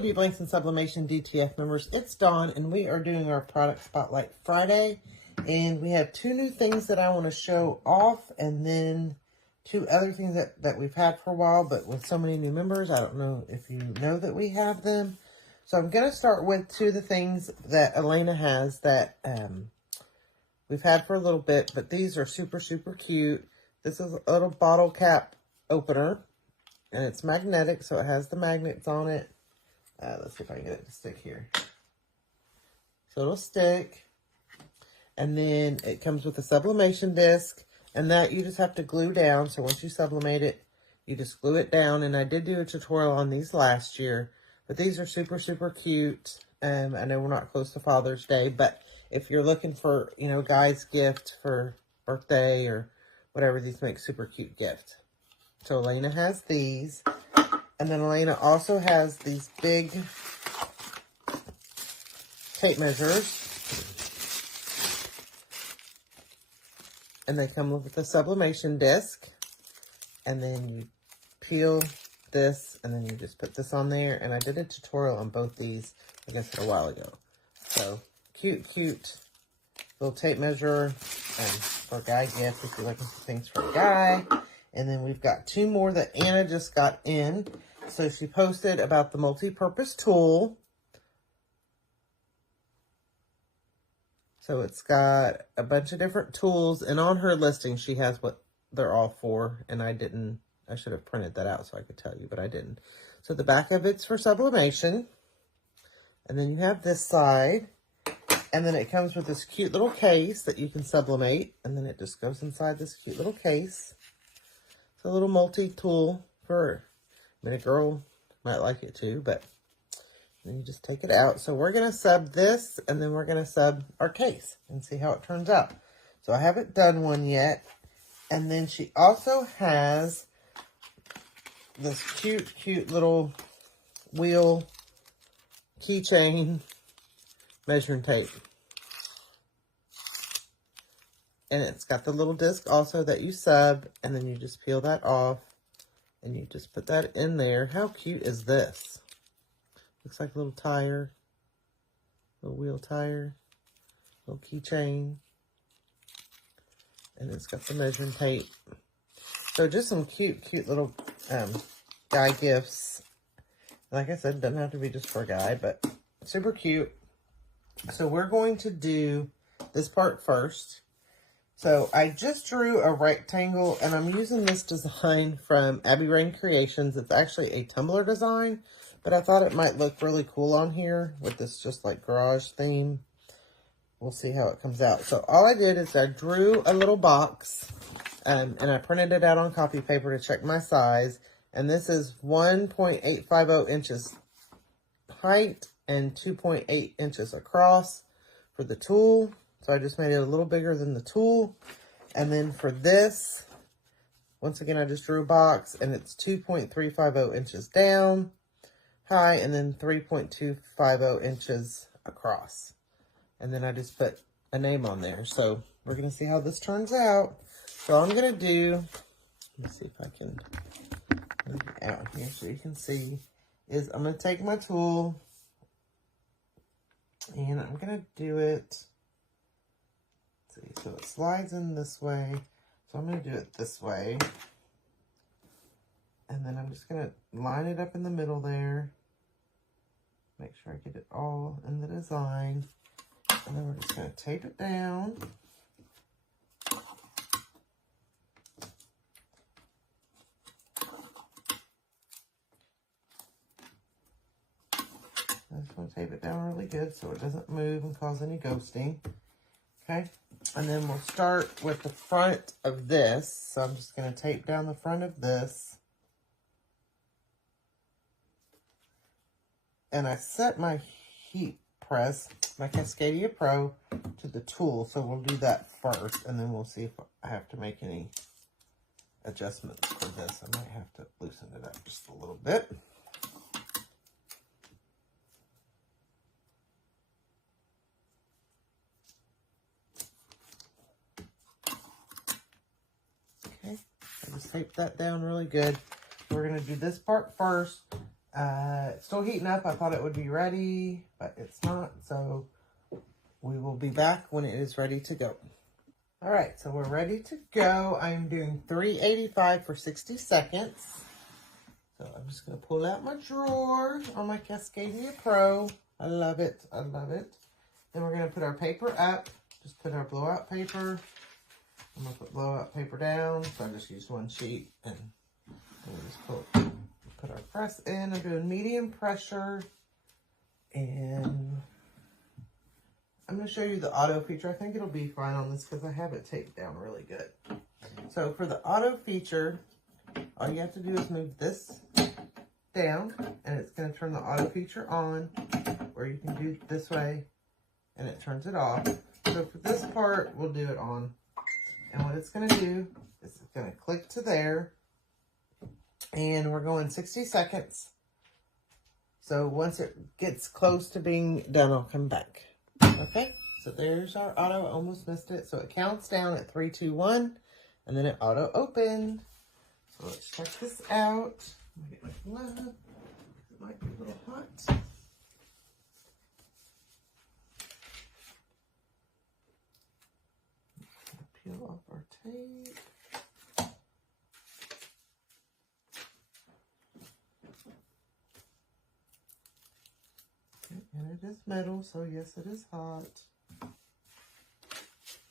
BW Blanks and Sublimation DTF members, it's Dawn, and we are doing our Product Spotlight Friday. And we have 2 new things that I want to show off, and then 2 other things that we've had for a while, but with so many new members, I don't know if you know that we have them. So I'm going to start with 2 of the things that Elena has that we've had for a little bit, but these are super, super cute. This is a little bottle cap opener. And it's magnetic, so it has the magnets on it. Let's see if I can get it to stick here. So it'll stick. And then it comes with a sublimation disc. And that you just have to glue down. So once you sublimate it, you just glue it down. And I did do a tutorial on these last year. But these are super, super cute. I know we're not close to Father's Day. But if you're looking for, you know, guy's gift for birthday or whatever, these make super cute gifts. So Elena has these, and then Elena also has these big tape measures, and they come with a sublimation disc, and then you peel this, and then you just put this on there, and I did a tutorial on both these, like I said, a while ago. So, cute, cute little tape measure for a guy gift if you're looking for things for a guy. And then we've got 2 more that Anna just got in. So she posted about the multi-purpose tool. So it's got a bunch of different tools. And on her listing, she has what they're all for. And I should have printed that out so I could tell you, but I didn't. So the back of it's for sublimation. And then you have this side. And then it comes with this cute little case that you can sublimate. And then it just goes inside this cute little case. It's a little multi-tool for, I mean, a girl might like it too, but then you just take it out. So we're going to sub this, and then we're going to sub our case and see how it turns out. So I haven't done one yet. And then she also has this cute, cute little wheel keychain measuring tape. And it's got the little disc also that you sub, and then you just peel that off, and you just put that in there. How cute is this? Looks like a little tire, little wheel tire, little keychain, and it's got the measuring tape. So just some cute, cute little guy gifts. Like I said, doesn't have to be just for a guy, but super cute. So we're going to do this part first. So I just drew a rectangle, and I'm using this design from Abby Rain Creations. It's actually a tumbler design, but I thought it might look really cool on here with this just like garage theme. We'll see how it comes out. So all I did is I drew a little box, and I printed it out on copy paper to check my size. And this is 1.850 inches height and 2.8 inches across for the tool. So I just made it a little bigger than the tool. And then for this, once again, I just drew a box, and it's 2.350 inches down high, and then 3.250 inches across. And then I just put a name on there. So we're going to see how this turns out. So all I'm going to do, let me see if I can move it out here so you can see, is I'm going to take my tool, and I'm going to do it. So it slides in this way. So I'm going to do it this way. And then I'm just going to line it up in the middle there. Make sure I get it all in the design. And then we're just going to tape it down. I just want to tape it down really good so it doesn't move and cause any ghosting. Okay. And then we'll start with the front of this. So I'm just going to tape down the front of this. And I set my heat press, my Cascadia Pro, to the tool. So we'll do that first, and then we'll see if I have to make any adjustments for this. I might have to loosen it up just a little bit. Okay, I just tape that down really good. We're going to do this part first, It's still heating up. I thought it would be ready, but it's not. So we will be back when it is ready to go. All right, so we're ready to go. I'm doing 385 for 60 seconds. So I'm just going to pull out my drawer on my Cascadia Pro. I love it. I love it. Then we're going to put our paper up. Just put our blowout paper. I'm going to put blowout paper down. So I just used one sheet. And we'll just put our press in. I'm doing medium pressure. And I'm going to show you the auto feature. I think it'll be fine on this because I have it taped down really good. So for the auto feature, all you have to do is move this down and it's going to turn the auto feature on, or you can do it this way and it turns it off. So for this part, we'll do it on. And what it's going to do is it's going to click to there, and we're going 60 seconds. So once it gets close to being done, I'll come back. Okay, so there's our auto. I almost missed it. So it counts down at 3, 2, 1, and then it auto opened. So let's check this out. Let me get my glove. It might be a little hot. Peel off our tape. Okay, and it is metal, so yes, it is hot.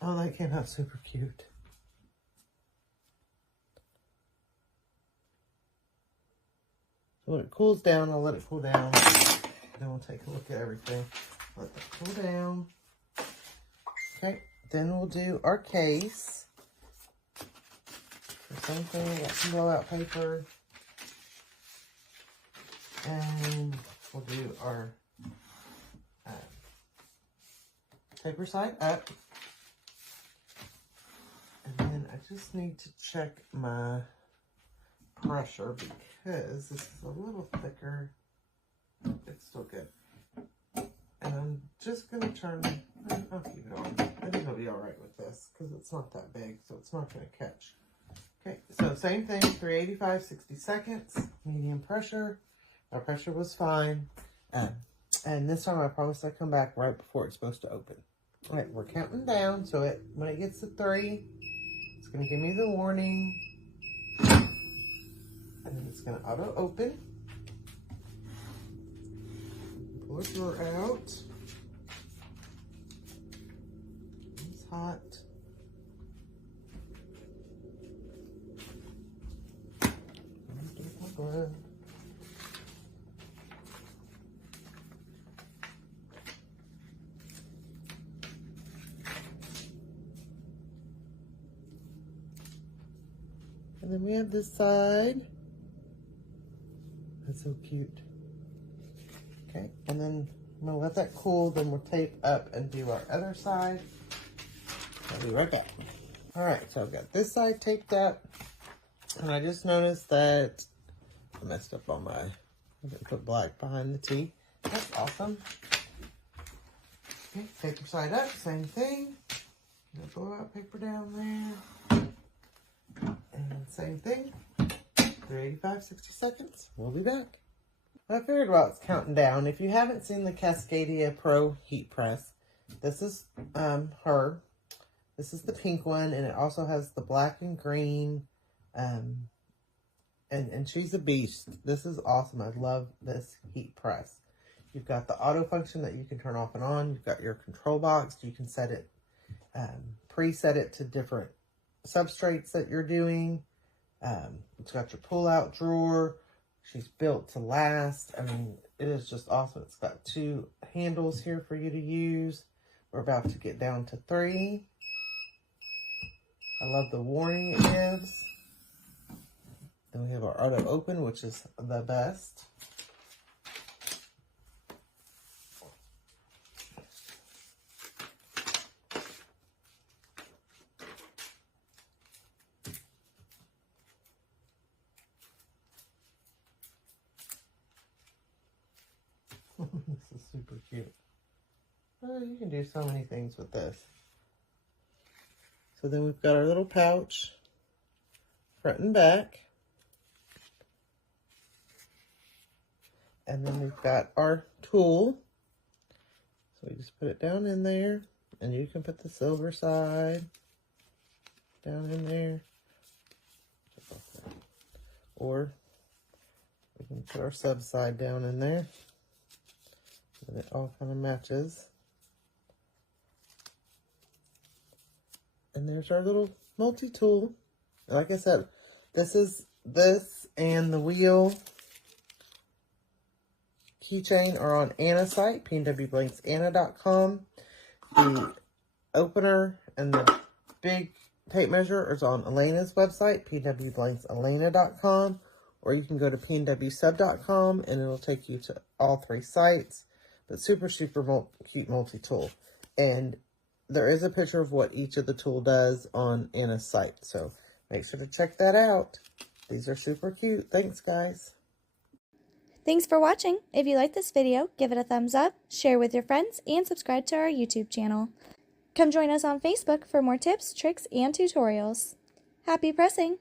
Oh, that came out super cute. So when it cools down, I'll let it cool down. Then we'll take a look at everything. Let that cool down. Okay, then we'll do our case. The same thing, I got some blowout paper. And we'll do our paper side up. And then I just need to check my pressure because this is a little thicker. It's still good. And I'm just going to turn, I'll keep it on. I think I'll be all right with this because it's not that big, so it's not going to catch. Okay, so same thing, 385, 60 seconds, medium pressure. Our pressure was fine. And this time I promise I come back right before it's supposed to open. All right, we're counting down, so when it gets to 3, it's going to give me the warning. And then it's going to auto open. Pull the drawer out. It's hot. And then we have this side. That's so cute. Okay, and then I'm gonna let that cool, then we'll tape up and do our other side. I'll be right back. All right, so I've got this side taped up, and I just noticed that I messed up on I didn't put black behind the T. That's awesome. Okay, paper side up, same thing. Gonna blow out paper down there. And same thing. 385, 60 seconds. We'll be back. I figured while it's counting down, if you haven't seen the Cascadia Pro heat press, this is her. This is the pink one, and it also has the black and green. And she's a beast. This is awesome. I love this heat press. You've got the auto function that you can turn off and on. You've got your control box. You can set it, preset it to different substrates that you're doing. It's got your pull-out drawer. She's built to last. I mean, it is just awesome. It's got 2 handles here for you to use. We're about to get down to 3. I love the warning it gives. Then we have our auto open, which is the best. This is super cute. Oh, you can do so many things with this. So then we've got our little pouch, front and back. And then we've got our tool. So we just put it down in there. And you can put the silver side down in there. Or we can put our sub side down in there. And it all kind of matches. And there's our little multi-tool. Like I said, this and the wheel keychain are on Anna's site, pnwblanksanna.com. The opener and the big tape measure is on Elena's website, pnwblanksanna.com. Or you can go to pnwsub.com and it'll take you to all 3 sites. But super cute multi-tool. And there is a picture of what each of the tool does on Anna's site. So make sure to check that out. These are super cute. Thanks, guys. Thanks for watching. If you like this video, give it a thumbs up, share with your friends, and subscribe to our YouTube channel. Come join us on Facebook for more tips, tricks, and tutorials. Happy pressing!